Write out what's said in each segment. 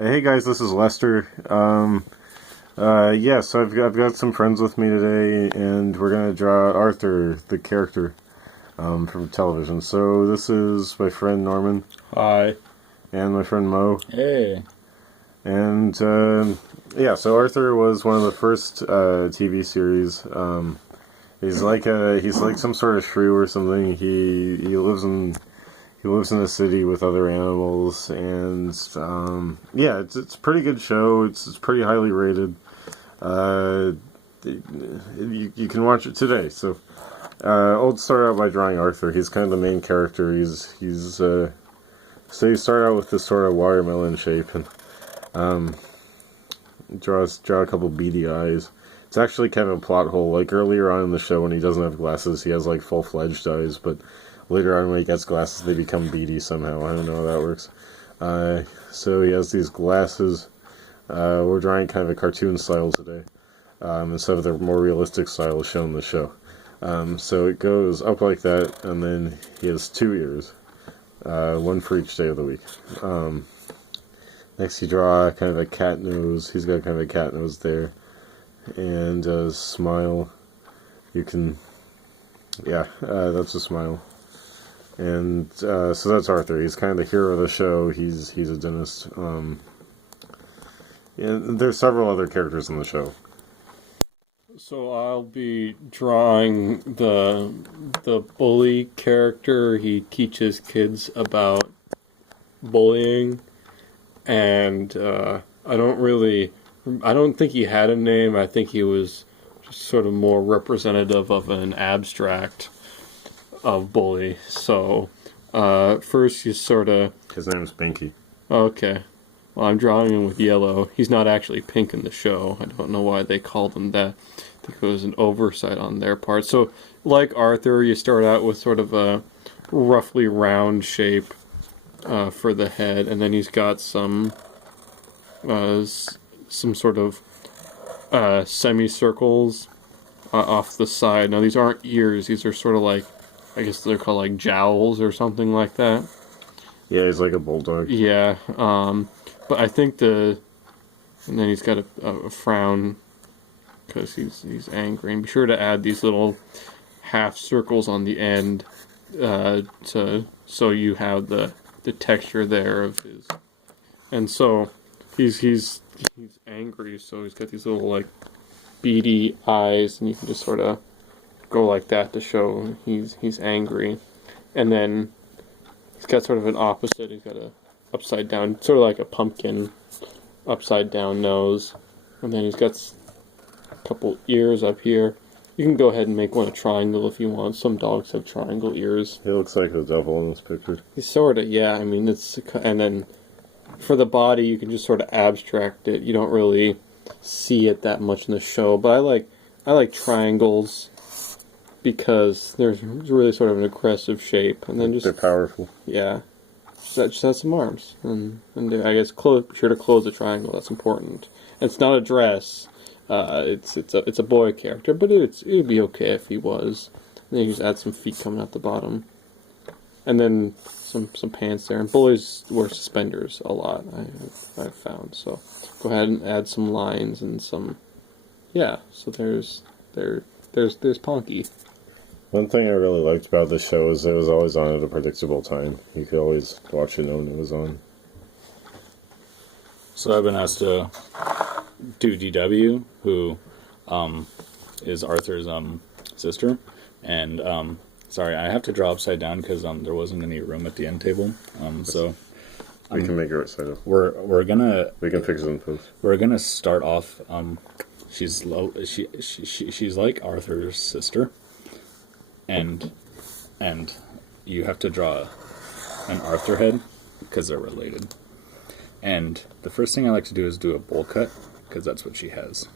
Hey guys, this is Lester. Yeah, so I've got some friends with me today, and we're gonna draw Arthur, the character, from television. So this is my friend Norman Hi. and my friend Mo, Hey. and yeah, so Arthur was one of the first TV series. He's like some sort of shrew or something. He lives in a city with other animals, and yeah, it's a pretty good show. It's pretty highly rated. Uh, you can watch it today. So I'll start out by drawing Arthur. He's kind of the main character. So you start out with this sort of watermelon shape, and um, draw a couple beady eyes. It's actually kind of a plot hole. Like earlier on in the show, when he doesn't have glasses, he has like full-fledged eyes, but later on, when he gets glasses, they become beady somehow. I don't know how that works. So he has these glasses. We're drawing kind of a cartoon style today, instead of the more realistic style shown in the show. So it goes up like that, and then he has two ears, one for each day of the week. Next, you draw kind of a cat nose. He's got kind of a cat nose there, and a smile. You can, yeah, that's a smile. And so that's Arthur. He's kind of the hero of the show. He's a dentist. And there's several other characters in the show. So I'll be drawing the bully character. He teaches kids about bullying, and I don't think he had a name. I think he was just sort of more representative of an abstract of bully. So first you sort of... His name's Binky. Okay. Well, I'm drawing him with yellow. He's not actually pink in the show. I don't know why they called him that. I think it was an oversight on their part. So, like Arthur, you start out with sort of a roughly round shape for the head, and then he's got some sort of semicircles off the side. Now, these aren't ears. These are sort of like, I guess they're called like jowls or something like that. Yeah, he's like a bulldog. Yeah, but I think and then he's got a frown because he's angry. And be sure to add these little half circles on the end so you have the texture there of his. And so he's angry, so he's got these little like beady eyes, and you can just sort of go like that to show he's angry. And then he's got sort of an opposite. He's got a upside down, sort of like a pumpkin, upside down nose. And then he's got a couple ears up here. You can go ahead and make one a triangle if you want. Some dogs have triangle ears. He looks like the devil in this picture. He's sort of, yeah. I mean, and then for the body, you can just sort of abstract it. You don't really see it that much in the show, but I like triangles because there's really sort of an aggressive shape, and then They're powerful. yeah, just has some arms, and I guess be sure to close the triangle. That's important. And it's not a dress. It's a boy character, but it'd be okay if he was. And then you just add some feet coming out the bottom, and then some pants there. And boys wear suspenders a lot. I've found. So go ahead and add some lines and some. Yeah. So there's Ponky. One thing I really liked about this show is it was always on at a predictable time. You could always watch it knowing it was on. So I've been asked to do DW, who is Arthur's sister, and sorry, I have to draw upside down because there wasn't any room at the end table. So We can make it right side up. we can fix it in post. We're gonna start off. She's she's like Arthur's sister, and you have to draw an Arthur head because they're related. And the first thing I like to do is do a bowl cut because that's what she has.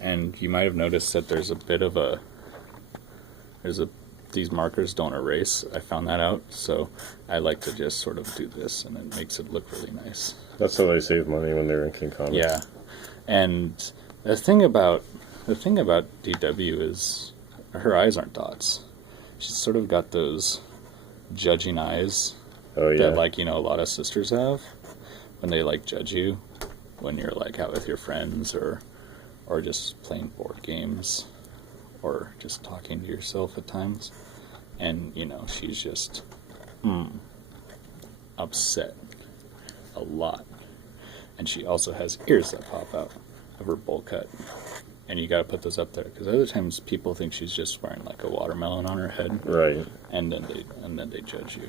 And you might have noticed that there's a bit of these markers don't erase. I found that out, so I like to just sort of do this, and it makes it look really nice. That's how they save money when they're inking comics. Yeah, and the thing about DW is her eyes aren't dots. She's sort of got those judging eyes, Oh yeah. that like a lot of sisters have when they like judge you when you're like out with your friends or just playing board games or just talking to yourself at times, and she's just upset a lot, and she also has ears that pop out of her bowl cut, and you got to put those up there because other times people think she's just wearing like a watermelon on her head, Right. and then they judge you.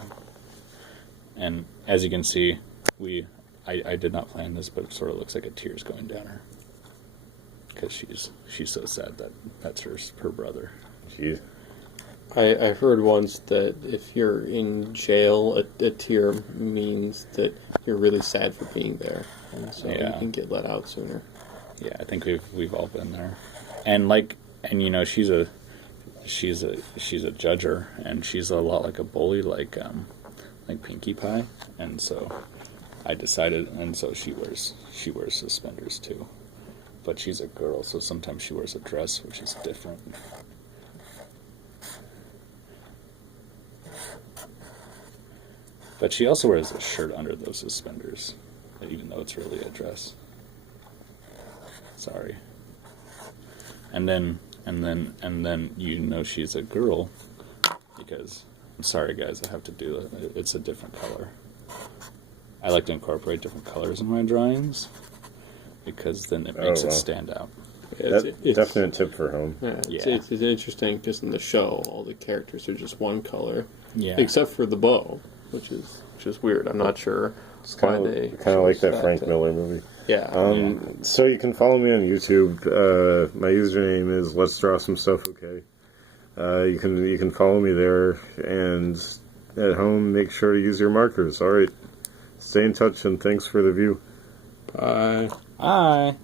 And as you can see, I did not plan this, but it sort of looks like a tear's going down her because she's so sad that that's her brother. Jeez. I heard once that if you're in jail, a tear means that you're really sad for being there, and so you can get let out sooner. Yeah, I think we've all been there, and she's a judger, and she's a lot like a bully, like Pinkie Pie, and so I decided, and so she wears suspenders too, but she's a girl, so sometimes she wears a dress, which is different. But she also wears a shirt under those suspenders, even though it's really a dress. Sorry. And then she's a girl because I'm sorry guys, I have to do it. It's a different color. I like to incorporate different colors in my drawings because then it makes it stand out. Yeah, That's definite tip for home. Yeah, Yeah. It's interesting because in the show, all the characters are just one color, Yeah. except for the bow, which is weird. I'm not sure It's why kind they of like that chose Frank Miller movie. Yeah. So you can follow me on YouTube. My username is Let's Draw Some Stuff. Okay. You can follow me there, and at home, make sure to use your markers. All right. Stay in touch, and thanks for the view. Bye. Hi.